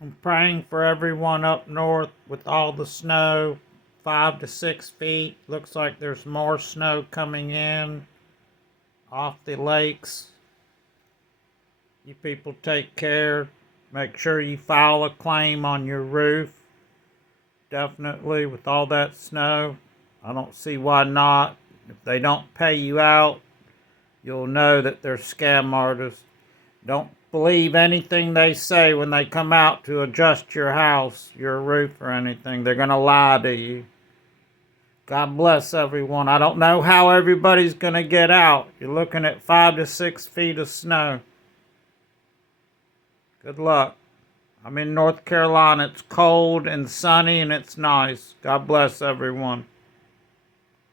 I'm praying for everyone up north with all the snow, 5 to 6 feet. Looks like there's more snow coming in off the lakes. You people take care. Make sure you file a claim on your roof. Definitely, with all that snow. I don't see why not. If they don't pay you out, you'll know that they're scam artists. Don't believe anything they say when they come out to adjust your house, your roof, or anything. They're going to lie to you. God bless everyone. I don't know how everybody's going to get out. You're looking at 5 to 6 feet of snow. Good luck. I'm in North Carolina. It's cold and sunny and it's nice. God bless everyone.